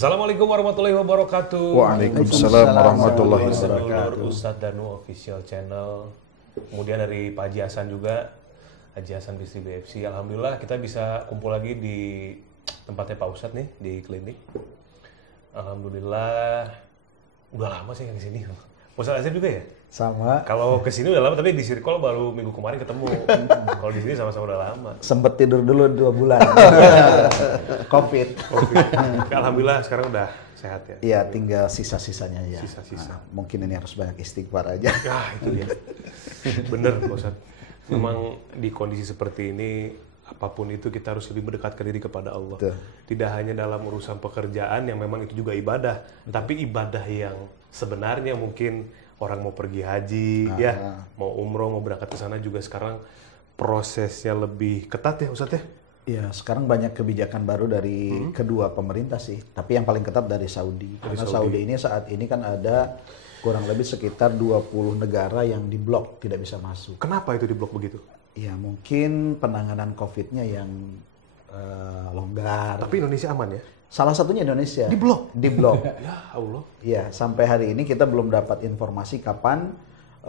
Assalamualaikum warahmatullahi wabarakatuh. Waalaikumsalam warahmatullahi wabarakatuh. Ustadz Danu Official Channel. Kemudian dari Pak Haji Hasan juga, Haji Hasan Bisri BFC. Alhamdulillah kita bisa kumpul lagi di tempatnya Pak Ustadz nih, di klinik. Alhamdulillah, udah lama sih yang kesini. Ustadz Azhar juga ya? Sama. Kalau kesini udah lama, tapi di Circle baru minggu kemarin ketemu. Kalau di sini sama-sama udah lama. Sempet tidur dulu 2 bulan. COVID. Alhamdulillah sekarang udah sehat ya? Iya, tinggal sisa-sisanya ya. Sisa-sisa. Mungkin ini harus banyak istighfar aja. Ah, itu dia. Bener, Pak Ustadz. Memang di kondisi seperti ini, apapun itu kita harus lebih mendekatkan diri kepada Allah. Betul. Tidak hanya dalam urusan pekerjaan yang memang itu juga ibadah, tapi ibadah yang sebenarnya mungkin orang mau pergi haji, ya, mau umroh, mau berangkat ke sana juga sekarang prosesnya lebih ketat ya Ustadz ya? Iya, sekarang banyak kebijakan baru dari kedua pemerintah sih. Tapi yang paling ketat dari Saudi. Karena Saudi ini saat ini kan ada kurang lebih sekitar 20 negara yang diblok, tidak bisa masuk. Kenapa itu diblok begitu? Ya mungkin penanganan COVID-nya yang longgar. Tapi Indonesia aman ya? Salah satunya Indonesia. Diblok? Diblok. Ya Allah. Ya, sampai hari ini kita belum dapat informasi kapan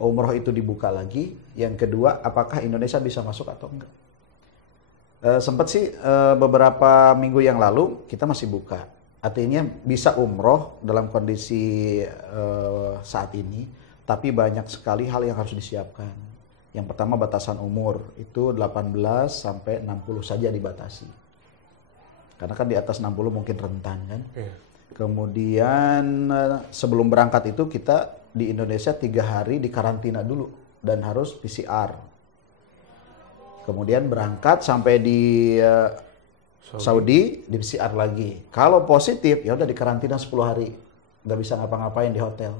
umroh itu dibuka lagi. Yang kedua, apakah Indonesia bisa masuk atau enggak. Sempat sih beberapa minggu yang lalu kita masih buka. Artinya bisa umroh dalam kondisi saat ini, tapi banyak sekali hal yang harus disiapkan. Yang pertama batasan umur, itu 18 sampai 60 saja dibatasi. Karena kan di atas 60 mungkin rentan kan. Iya. Kemudian sebelum berangkat itu kita di Indonesia 3 hari di karantina dulu dan harus PCR. Kemudian berangkat sampai di Saudi di PCR lagi. Kalau positif ya udah di karantina 10 hari. Nggak bisa ngapa-ngapain di hotel.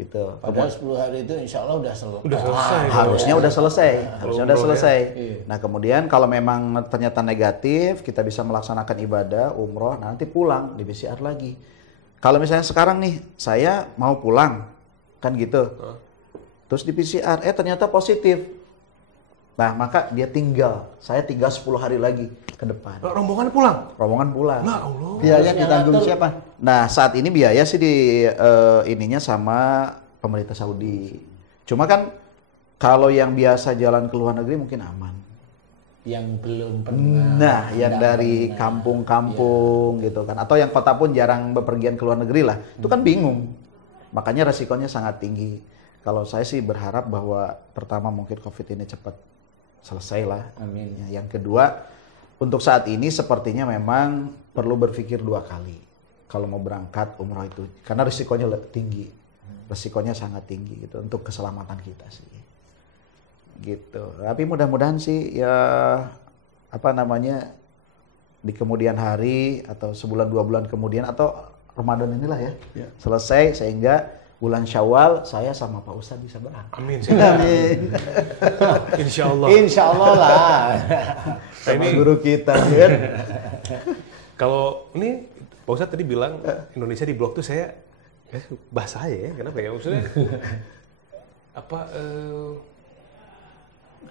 Gitu. Padahal 10 hari itu insya Allah udah selesai. Udah selesai. Harusnya udah selesai. Harusnya udah selesai. Iya. Nah, kemudian kalau memang ternyata negatif, kita bisa melaksanakan ibadah, umroh, nanti pulang di PCR lagi. Kalau misalnya sekarang nih, saya mau pulang, kan gitu. Terus di PCR, ternyata positif. Nah, maka dia saya tinggal 10 hari lagi ke depan. Rombongan pulang? Rombongan pulang. Nah Allah. Biaya ditanggung siapa? Nah, saat ini biaya sih di ininya sama pemerintah Saudi. Cuma kan kalau yang biasa jalan ke luar negeri mungkin aman. Yang belum pernah. Nah, yang dari kampung-kampung gitu kan, atau yang kota pun jarang bepergian ke luar negeri lah, itu kan bingung. Makanya resikonya sangat tinggi. Kalau saya sih berharap bahwa pertama mungkin COVID ini cepat selesai lah. Amin. Ya, yang kedua, untuk saat ini sepertinya memang perlu berpikir 2 kali kalau mau berangkat umroh itu, karena risikonya tinggi, risikonya sangat tinggi gitu untuk keselamatan kita sih, gitu. Tapi mudah-mudahan sih ya di kemudian hari atau sebulan 2 bulan kemudian atau Ramadan inilah ya. Selesai sehingga bulan Syawal saya sama Pak Ustadz bisa berangkat. Amin. Amin. Insya Allah. Insya Allah lah. Sama guru kita kan. Kalau ini Pak Ustadz tadi bilang Indonesia di blok tuh saya bahasa ya, kenapa ya maksudnya?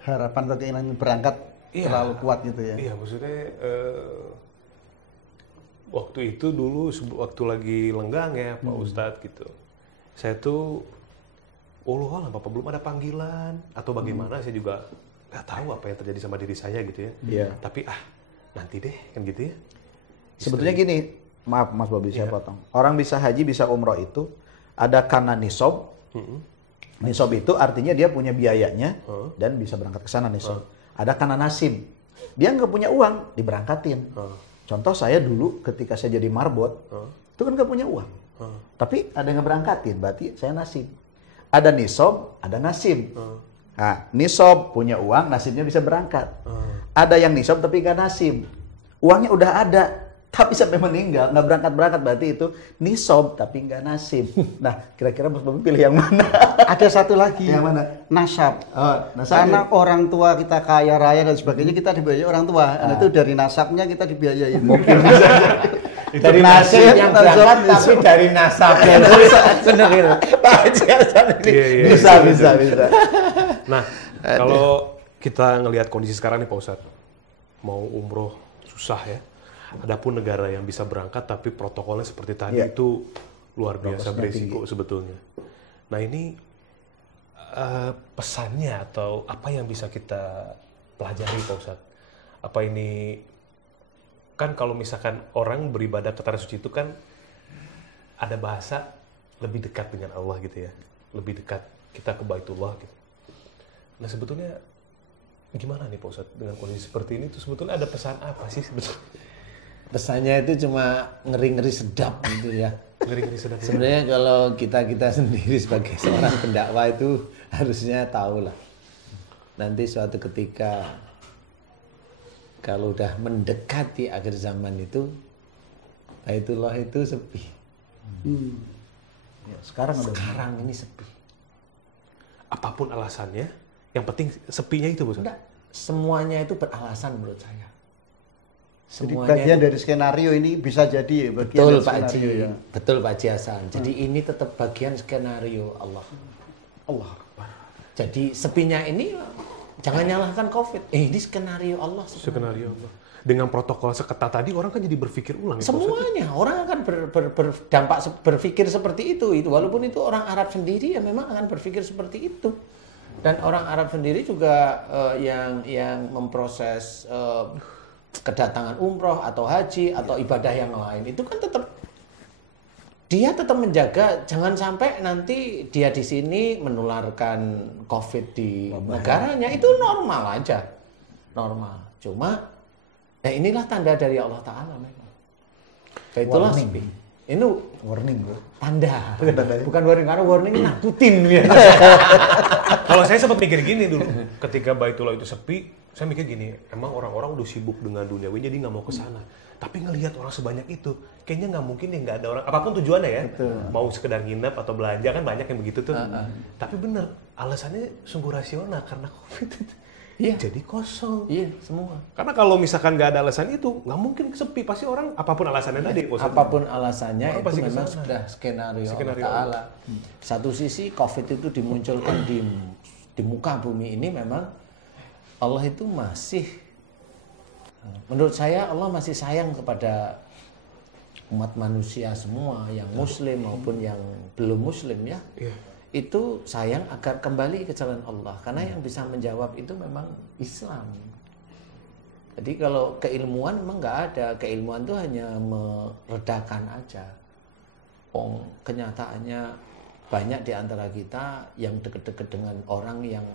Harapan atau keinginan berangkat terlalu kuat gitu ya. Iya, maksudnya waktu itu dulu waktu lagi lenggang ya Pak Ustadz gitu. Saya tuh Allah apa belum ada panggilan atau bagaimana, saya juga nggak tahu apa yang terjadi sama diri saya gitu ya. Iya. Tapi nanti deh kan gitu ya. Sebetulnya gini, maaf Mas Bobi saya potong. Orang bisa haji bisa umroh itu ada karena nisob. Nisob itu artinya dia punya biayanya dan bisa berangkat ke sana nisob. Ada karena nasib. Dia nggak punya uang, diberangkatin. Contoh saya dulu ketika saya jadi marbot, itu kan nggak punya uang. Tapi ada yang ngeberangkatin, berarti saya nasib. Ada nisob, ada nasib. Nah, nisob punya uang, nasibnya bisa berangkat. Ada yang nisob tapi nggak nasib. Uangnya udah ada, tapi sampai meninggal, nggak berangkat-berangkat, berarti itu nisob tapi nggak nasib. Nah, kira-kira Mas Bobi pilih yang mana? Ada satu lagi. Yang mana? Nasab. Nasab. Karena orang tua kita kaya raya dan sebagainya, kita dibiayai orang tua. Nah, itu dari nasabnya kita dibiayai. Mungkin bisa. Dari nasib yang berangkat tapi dari nasab. Benar gitu. Pak Haji Hasan ini. Bisa. Nah, kalau kita ngelihat kondisi sekarang nih Pak Ustadz, mau umroh susah ya. Adapun negara yang bisa berangkat tapi protokolnya seperti tadi itu luar biasa berisiko sebetulnya. Nah ini pesannya atau apa yang bisa kita pelajari Pak Ustadz? Apa ini kan kalau misalkan orang beribadah ke tanah suci itu kan ada bahasa lebih dekat dengan Allah gitu ya, lebih dekat kita ke Baitullah gitu. Nah sebetulnya gimana nih Pak Ustadz dengan kondisi seperti ini tuh sebetulnya ada pesan apa sih sebetulnya? Pesannya itu cuma ngeri-ngeri sedap gitu ya. Ngeri-ngeri sedap. Sebenarnya kalau kita sendiri sebagai seorang pendakwah itu harusnya tahu lah. Nanti suatu ketika kalau udah mendekati akhir zaman itu, Baitullah itu sepi. Ya, sekarang ini sepi. Apapun alasannya, yang penting sepinya itu Bu. Enggak, semuanya itu beralasan menurut saya. Jadi bagian dari skenario ini bisa jadi bagian betul dari Pak skenario Haji, ya. betul Pak Haji Hasan. Jadi ini tetap bagian skenario Allah. Jadi sepinya ini jangan nyalahkan COVID. Ini skenario Allah. Skenario Allah. Dengan protokol seketat tadi orang kan jadi berpikir ulang. Semuanya orang akan berdampak berpikir seperti itu. Walaupun itu orang Arab sendiri ya memang akan berpikir seperti itu. Dan orang Arab sendiri juga yang memproses kedatangan umroh atau haji atau ibadah yang lain itu kan dia tetap menjaga jangan sampai nanti dia di sini menularkan COVID di negaranya. Itu normal aja, normal. Cuma ya inilah tanda dari Allah Ta'ala memang. Itulah sepi. Ini warning bro. Tanda. Bukan warning, karena warning nakutin ya. Kalau saya sempat mikir gini dulu, ketika Baitullah itu sepi, saya mikir gini, emang orang-orang udah sibuk dengan duniawi jadi nggak mau ke sana. Tapi ngelihat orang sebanyak itu, kayaknya nggak mungkin ya nggak ada orang. Apapun tujuannya ya, mau sekedar nginep atau belanja kan banyak yang begitu tuh. Tapi bener, alasannya sungguh rasional karena COVID. Iya. Jadi kosong. Iya, semua. Karena kalau misalkan nggak ada alasan itu, nggak mungkin sepi. Pasti orang, apapun alasannya tadi. Apapun alasannya, itu memang sudah skenario Allah Ta'ala. Satu sisi, COVID itu dimunculkan di muka bumi ini memang Allah itu masih, menurut saya Allah masih sayang kepada umat manusia semua, yang muslim maupun yang belum muslim ya. Itu sayang agar kembali ke jalan Allah, karena yang bisa menjawab itu memang Islam. Jadi kalau keilmuan memang nggak ada, keilmuan itu hanya meredakan aja. Kenyataannya banyak di antara kita yang deket-deket dengan orang yang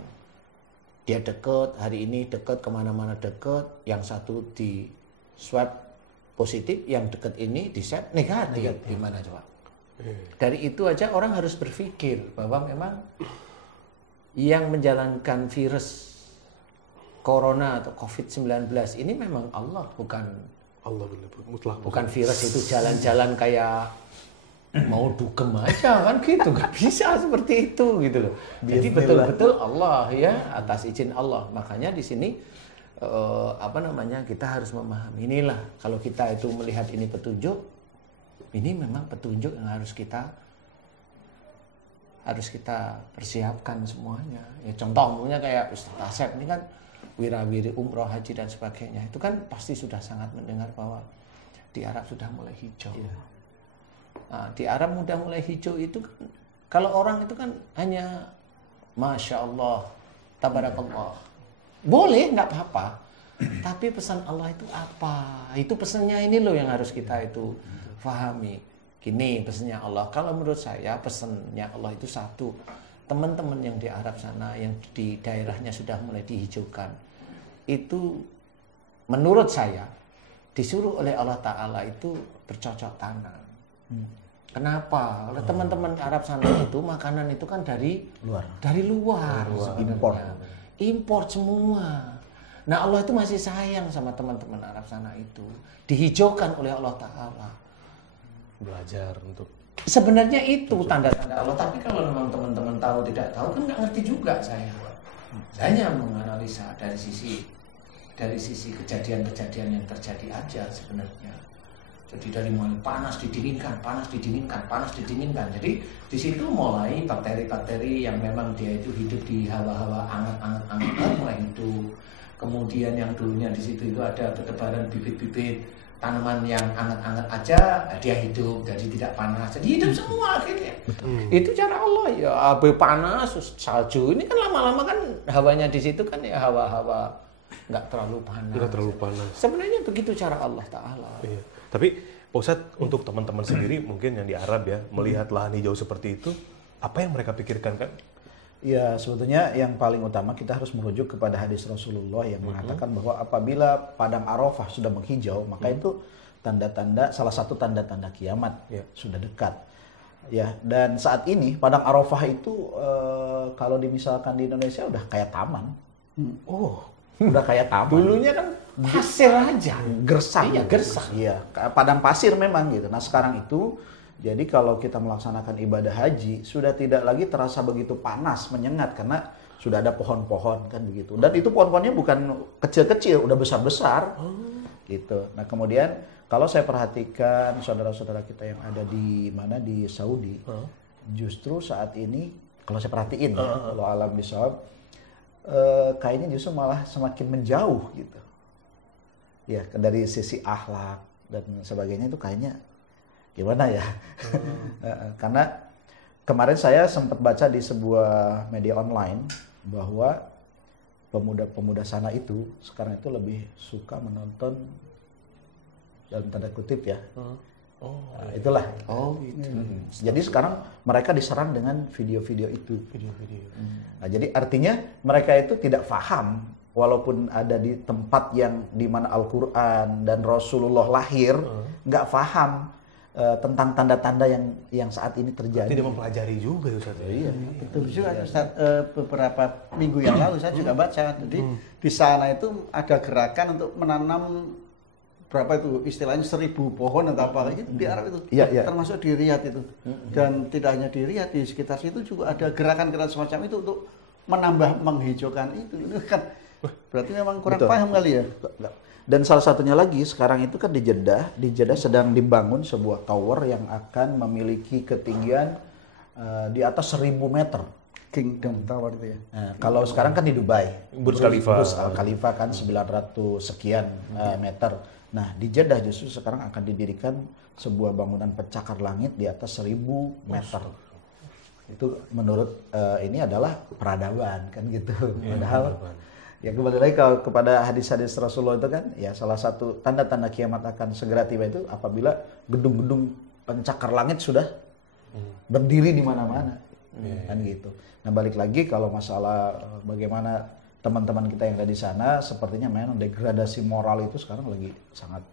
dia deket, hari ini deket, kemana-mana deket, yang satu di swab positif, yang deket ini di swab negatif. Gimana coba? Dari itu aja orang harus berpikir bahwa memang yang menjalankan virus corona atau COVID-19 ini memang Allah, bukan Allah mutlak. Bukan virus itu jalan-jalan kayak mau dugem aja kan gitu, nggak bisa seperti itu gitu loh. Jadi betul-betul Allah ya, atas izin Allah. Makanya di sini kita harus memahami inilah, kalau kita itu melihat ini petunjuk, ini memang petunjuk yang harus kita persiapkan semuanya. Ya contohnya kayak Ustaz Asep ini kan wirawiri umroh, haji dan sebagainya. Itu kan pasti sudah sangat mendengar bahwa di Arab sudah mulai hijau. Nah, di Arab sudah mulai hijau itu kan, kalau orang itu kan hanya Masya Allah, Tabarakallah. Boleh, nggak apa-apa. Tapi pesan Allah itu apa? Itu pesannya ini loh yang harus kita itu fahami. Gini pesannya Allah. Kalau menurut saya pesannya Allah itu satu. Teman-teman yang di Arab sana, yang di daerahnya sudah mulai dihijaukan, itu menurut saya disuruh oleh Allah Ta'ala itu bercocok tanam. Kenapa? Oleh teman-teman Arab sana itu makanan itu kan dari luar sebenarnya. Import semua. Nah Allah itu masih sayang sama teman-teman Arab sana itu. Dihijaukan oleh Allah Ta'ala. Belajar untuk sebenarnya itu tanda-tanda Allah. Tapi kalau memang teman-teman tahu tidak tahu kan nggak ngerti juga saya. Hanya menganalisa dari sisi kejadian-kejadian yang terjadi aja sebenarnya. Jadi dari mulai panas didinginkan. Jadi di situ mulai bakteri-bakteri yang memang dia itu hidup di hawa-hawa anget mulai hidup. Kemudian yang dulunya di situ itu ada bertebaran bibit-bibit tanaman yang anget-anget aja dia hidup, jadi tidak panas, jadi hidup semua akhirnya. Itu cara Allah ya. Abu panas, salju ini kan lama-lama kan hawanya di situ kan ya hawa-hawa nggak terlalu panas. Tidak terlalu panas. Sebenarnya begitu cara Allah Ta'ala. Iya. Tapi Pak Ustadz, untuk teman-teman sendiri mungkin yang di Arab ya, melihat lahan hijau seperti itu, apa yang mereka pikirkan kan? Ya, sebetulnya yang paling utama kita harus merujuk kepada hadis Rasulullah yang mengatakan bahwa apabila padang Arafah sudah menghijau, maka itu tanda-tanda, salah satu tanda-tanda kiamat sudah dekat. Ya, dan saat ini padang Arafah itu kalau misalkan di Indonesia udah kayak taman. Udah kayak taman. Dulunya kan pasir aja. Gersang. Iya, gersang. Iya, padang pasir memang gitu. Nah, sekarang itu jadi kalau kita melaksanakan ibadah haji sudah tidak lagi terasa begitu panas, menyengat karena sudah ada pohon-pohon kan begitu. Dan itu pohon-pohonnya bukan kecil-kecil, udah besar-besar. Gitu. Nah, kemudian kalau saya perhatikan saudara-saudara kita yang ada di mana di Saudi, justru saat ini kalau saya perhatiin kalau alam bisawab kayaknya justru malah semakin menjauh gitu. Ya, dari sisi akhlak dan sebagainya itu kayaknya gimana ya? Karena kemarin saya sempat baca di sebuah media online bahwa pemuda-pemuda sana itu sekarang itu lebih suka menonton dalam tanda kutip ya. Nah, itulah. Gitu. Jadi sekarang mereka diserang dengan video-video itu. Nah, jadi artinya mereka itu tidak paham walaupun ada di tempat yang di mana Al-Quran dan Rasulullah lahir, nggak paham tentang tanda-tanda yang saat ini terjadi. Tidak mempelajari juga ya Ustaz. Iya, Betul juga Ustaz. Beberapa minggu yang lalu saya juga baca. Jadi di sana itu ada gerakan untuk menanam berapa itu istilahnya 1000 pohon atau apa gitu di Arab itu. Iya. Termasuk di Riyadh itu. Dan tidak hanya di Riyadh, di sekitar situ juga ada gerakan-gerakan semacam itu untuk menambah menghijaukan itu. Itu kan berarti memang kurang Betul. paham kali ya. Dan salah satunya lagi sekarang itu kan di Jeddah sedang dibangun sebuah tower yang akan memiliki ketinggian di atas 1000 meter. Kingdom Tower itu ya. Nah, kalau sekarang kan di Dubai, Burj Khalifa. Burj Khalifa kan 900 sekian meter. Nah, di Jeddah justru sekarang akan didirikan sebuah bangunan pencakar langit di atas 1000 meter. Itu menurut ini adalah peradaban kan gitu. Padahal ya kembali lagi kepada hadis-hadis Rasulullah itu kan ya salah satu tanda-tanda kiamat akan segera tiba itu apabila gedung-gedung pencakar langit sudah berdiri di mana-mana. Kan gitu. Nah, balik lagi kalau masalah bagaimana teman-teman kita yang ada di sana sepertinya memang degradasi moral itu sekarang lagi sangat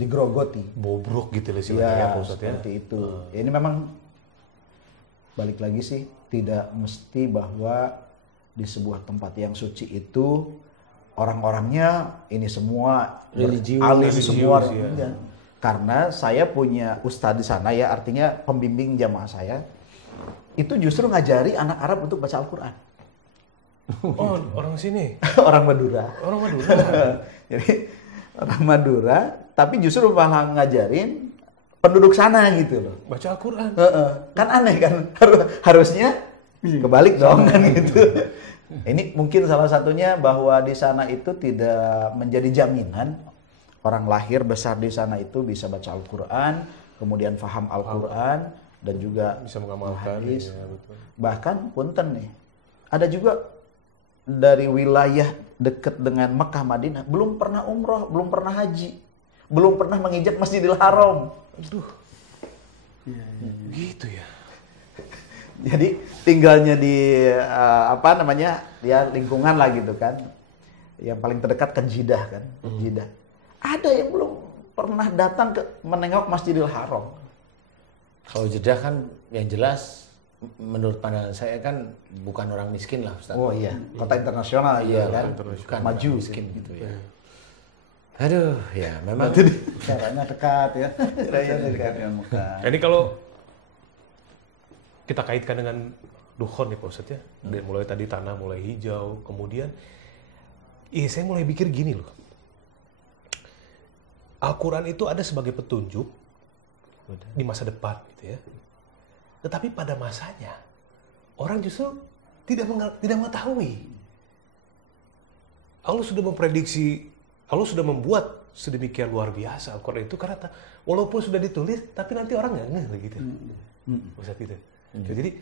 digrogoti. Bobrok gitu lah istilahnya Pak Ustadz ya. Seperti itu. Ya, ini memang balik lagi sih tidak mesti bahwa di sebuah tempat yang suci itu orang-orangnya ini semua Religius, alim semua. ya. Karena saya punya ustadz di sana ya, artinya pembimbing jamaah saya itu justru ngajari anak Arab untuk baca Al-Quran. Oh, orang sini. Orang Madura. Orang Madura. Jadi orang Madura, tapi justru malah ngajarin penduduk sana gitu loh. Baca Al-Quran. Kan aneh kan, harusnya kebalik dong kan gitu. Ini mungkin salah satunya bahwa di sana itu tidak menjadi jaminan orang lahir besar di sana itu bisa baca Al-Quran, kemudian faham Al-Quran dan juga Bisa mengamalkan. hadis. Ya, betul. Bahkan punten nih, ada juga dari wilayah dekat dengan Mekah Madinah belum pernah umroh, belum pernah haji, belum pernah menginjak Masjidil Haram. Aduh. Gitu ya. Jadi tinggalnya di ya lingkungan lah gitu kan. Yang paling terdekat ke Jeddah kan, Jeddah. Ada yang belum pernah datang ke menengok Masjidil Haram. Kalau Jeddah kan yang jelas menurut pandangan saya kan bukan orang miskin lah Ustaz. Oh iya, kota internasional Iya kan. bukan Maju orang miskin gitu ya. Aduh, ya memang Caranya dekat ya. dekat dengan Mekah. Ini kalau kita kaitkan dengan dukhon nih Pak Ustadz ya. Dari mulai tadi tanah mulai hijau, kemudian saya mulai pikir gini loh. Al-Quran itu ada sebagai petunjuk di masa depan gitu ya. Tetapi pada masanya orang justru tidak mengetahui. Allah sudah memprediksi, Allah sudah membuat sedemikian luar biasa Al-Quran itu karena walaupun sudah ditulis tapi nanti orang nggak ngeh gitu. Ustaz gitu. Jadi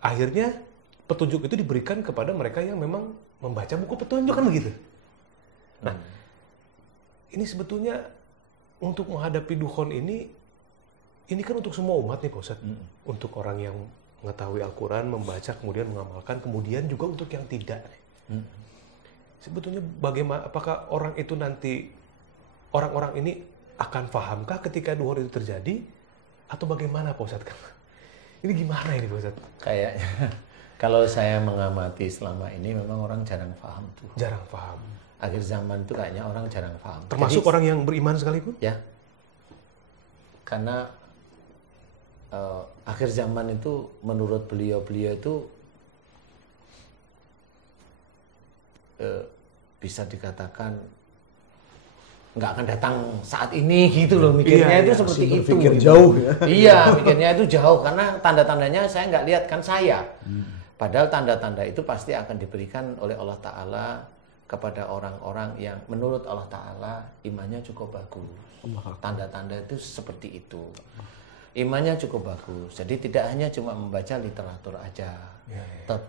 akhirnya petunjuk itu diberikan kepada mereka yang memang membaca buku petunjuk kan begitu. Nah, ini sebetulnya untuk menghadapi dukhon ini kan untuk semua umat nih Pak Ustaz. Untuk orang yang mengetahui Al-Quran, membaca, kemudian mengamalkan, kemudian juga untuk yang tidak. Sebetulnya bagaimana, apakah orang itu nanti, orang-orang ini akan fahamkah ketika dukhon itu terjadi? Atau bagaimana Pak Ustaz? Ini gimana ini Pak Ustaz? Kayaknya, kalau saya mengamati selama ini memang orang jarang paham tuh. Jarang paham. Akhir zaman itu kayaknya orang jarang paham. Termasuk jadi, orang yang beriman sekalipun? Ya. Karena akhir zaman itu menurut beliau itu bisa dikatakan nggak akan datang saat ini gitu loh, mikirnya itu seperti itu. Mikir jauh ya. Iya, mikirnya itu jauh karena tanda-tandanya saya nggak lihat kan saya. Padahal tanda-tanda itu pasti akan diberikan oleh Allah Ta'ala kepada orang-orang yang menurut Allah Ta'ala imannya cukup bagus. Tanda-tanda itu seperti itu. Imannya cukup bagus. Jadi tidak hanya cuma membaca literatur aja,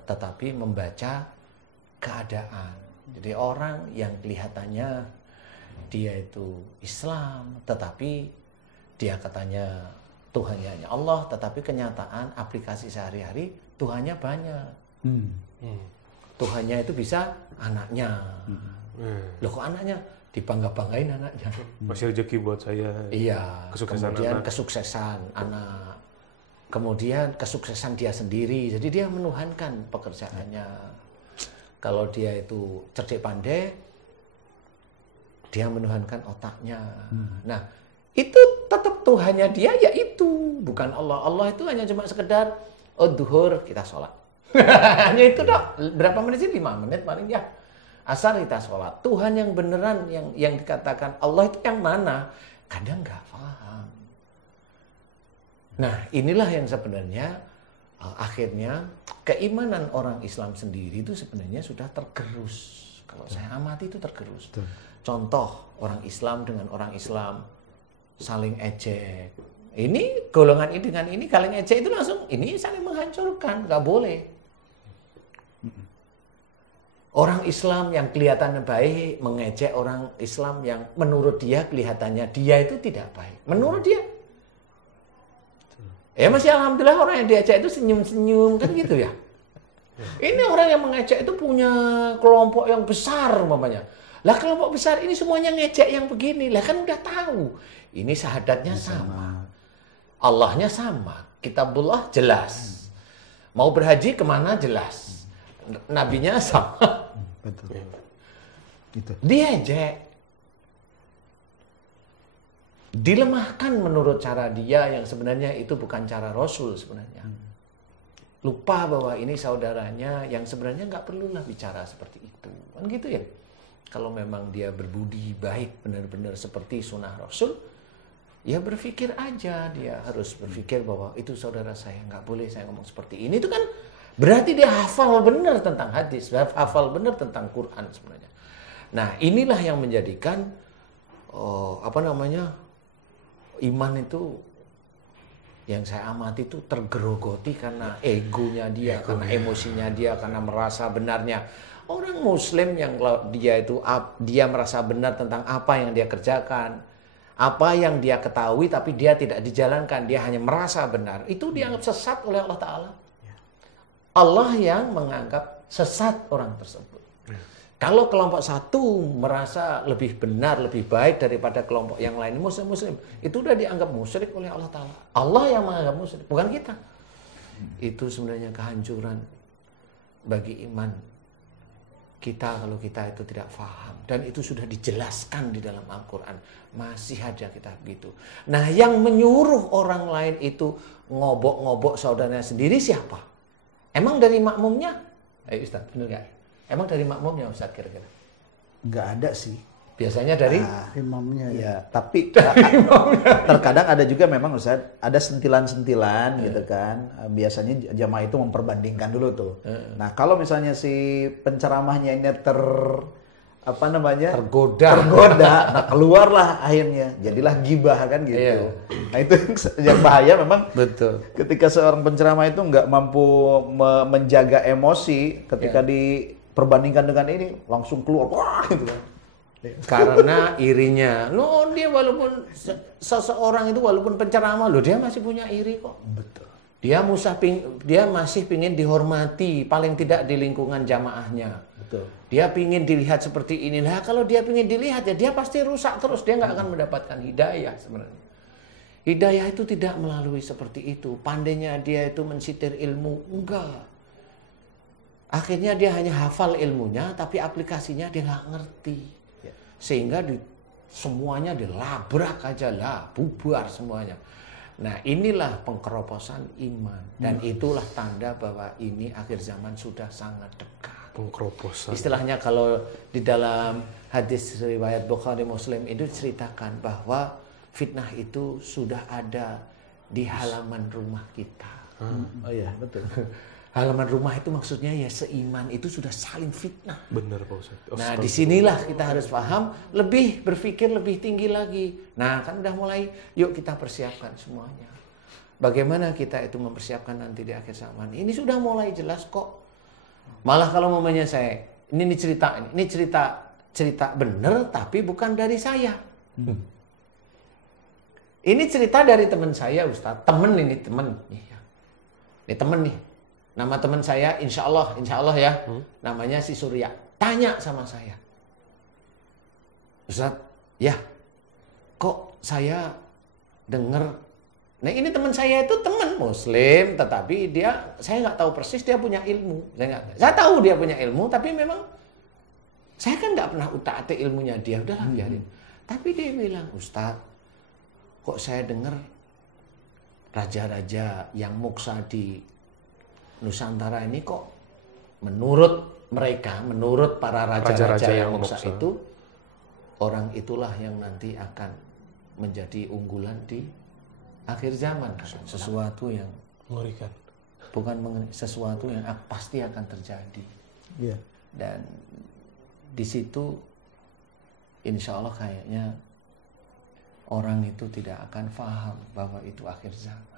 tetapi membaca keadaan. Jadi orang yang kelihatannya dia itu Islam, tetapi dia katanya Tuhannya hanya Allah, tetapi kenyataan aplikasi sehari-hari Tuhannya banyak. Tuhannya itu bisa anaknya. Loh kok anaknya? Dibangga-banggain anaknya. Masih rezeki buat saya. Iya. Kemudian kesuksesan anak. Kemudian kesuksesan dia sendiri. Jadi dia menuhankan pekerjaannya. Kalau dia itu cerdik pandai, dia menuhankan otaknya. Nah, itu tetap Tuhannya dia yaitu bukan Allah. Allah itu hanya cuma sekedar duhur kita sholat. Hanya itu dok. Berapa menit sih? 5 menit paling ya. Asal kita sholat. Tuhan yang beneran yang dikatakan Allah itu yang mana? Kadang nggak paham. Nah, inilah yang sebenarnya akhirnya keimanan orang Islam sendiri itu sebenarnya sudah tergerus. Kalau saya amati itu tergerus. Contoh orang Islam dengan orang Islam saling ejek. Ini golongan ini dengan ini saling ejek itu langsung ini saling menghancurkan, nggak boleh. Orang Islam yang kelihatannya baik mengejek orang Islam yang menurut dia kelihatannya dia itu tidak baik. Menurut dia. Ya masih alhamdulillah orang yang diejek itu senyum-senyum kan gitu ya. Ini orang yang mengejek itu punya kelompok yang besar umpamanya. Lah kelompok besar ini semuanya ngejek yang begini. Lah kan udah tahu. Ini syahadatnya sama. Allahnya sama. Kitabullah jelas. Mau berhaji kemana jelas. Nabinya sama. Betul. Gitu. Diejek. Dilemahkan menurut cara dia yang sebenarnya itu bukan cara Rasul sebenarnya. Lupa bahwa ini saudaranya yang sebenarnya nggak perlulah bicara seperti itu. Kan gitu ya. Kalau memang dia berbudi baik benar-benar seperti sunnah Rasul, ya berpikir aja. Dia harus berpikir bahwa itu saudara saya, nggak boleh saya ngomong seperti ini. Itu kan berarti dia hafal benar tentang hadis, hafal benar tentang Quran sebenarnya. Nah inilah yang menjadikan iman itu yang saya amati itu tergerogoti karena egonya dia, karena emosinya dia, karena merasa benarnya. Orang Muslim yang dia merasa benar tentang apa yang dia kerjakan, apa yang dia ketahui tapi dia tidak dijalankan, dia hanya merasa benar. Itu dianggap sesat oleh Allah Ta'ala. Allah yang menganggap sesat orang tersebut. Kalau kelompok satu merasa lebih benar, lebih baik daripada kelompok yang lain, Muslim, itu udah dianggap musyrik oleh Allah Ta'ala. Allah yang menganggap musyrik, bukan kita. Itu sebenarnya kehancuran bagi iman kita kalau kita itu tidak paham. Dan itu sudah dijelaskan di dalam Al-Quran. Masih ada kita begitu. Nah yang menyuruh orang lain itu ngobok-ngobok saudaranya sendiri siapa? Emang dari makmumnya? Ustaz, bener gak? Emang dari makmumnya Ustaz kira-kira? Nggak ada sih. Biasanya dari imamnya ya. Tapi terkadang ada juga memang Ustaz, ada sentilan-sentilan gitu kan. Biasanya jamaah itu memperbandingkan dulu tuh. Nah kalau misalnya si penceramahnya ini apa namanya tergoda. Nah, keluarlah akhirnya, jadilah gibah kan gitu. Iya. Nah itu yang bahaya memang. Betul. Ketika seorang penceramah itu nggak mampu menjaga emosi, ketika diperbandingkan dengan ini langsung keluar, wah gitu kan. Karena irinya, dia walaupun seseorang itu walaupun penceramah dia masih punya iri kok. Betul. Dia masih pingin dihormati, paling tidak di lingkungan jamaahnya. Betul. Dia pingin dilihat seperti ini. Nah, kalau dia pingin dilihat ya dia pasti rusak terus, dia nggak akan mendapatkan hidayah sebenarnya. Hidayah itu tidak melalui seperti itu. Pandainya dia itu mensitir ilmu, enggak. Akhirnya dia hanya hafal ilmunya, tapi aplikasinya dia nggak ngerti. Sehingga semuanya dilabrak aja lah, bubar semuanya. Nah, inilah pengkeroposan iman. Dan itulah tanda bahwa ini akhir zaman sudah sangat dekat. Pengkeroposan. Istilahnya kalau di dalam hadis riwayat Bukhari Muslim itu diceritakan bahwa fitnah itu sudah ada di halaman rumah kita. Oh iya, betul. Halaman rumah itu maksudnya ya seiman itu sudah saling fitnah. Benar Pak Ustadz. Nah disinilah kita harus paham, lebih berpikir lebih tinggi lagi. Nah kan udah mulai, yuk kita persiapkan semuanya. Bagaimana kita itu mempersiapkan nanti di akhir zaman. Ini sudah mulai jelas kok. Malah kalau momennya ini cerita bener tapi bukan dari saya. Ini cerita dari teman saya Ustadz. Ini temen nih. Nama teman saya insya Allah ya, namanya si Surya. Tanya sama saya, Ustadz, ya, kok saya dengar. Nah ini teman saya itu teman Muslim, tetapi saya nggak tahu persis dia punya ilmu. Saya tahu dia punya ilmu, tapi memang saya kan nggak pernah utak-atik ilmunya dia. Udahlah biarin. Tapi dia bilang, Ustadz, kok saya dengar raja-raja yang muksa di Nusantara ini kok menurut para raja-raja yang muksa itu, orang itulah yang nanti akan menjadi unggulan di akhir zaman. Sesuatu yang mengerikan. Bukan sesuatu yang pasti akan terjadi. Iya. Dan di situ insya Allah kayaknya orang itu tidak akan paham bahwa itu akhir zaman.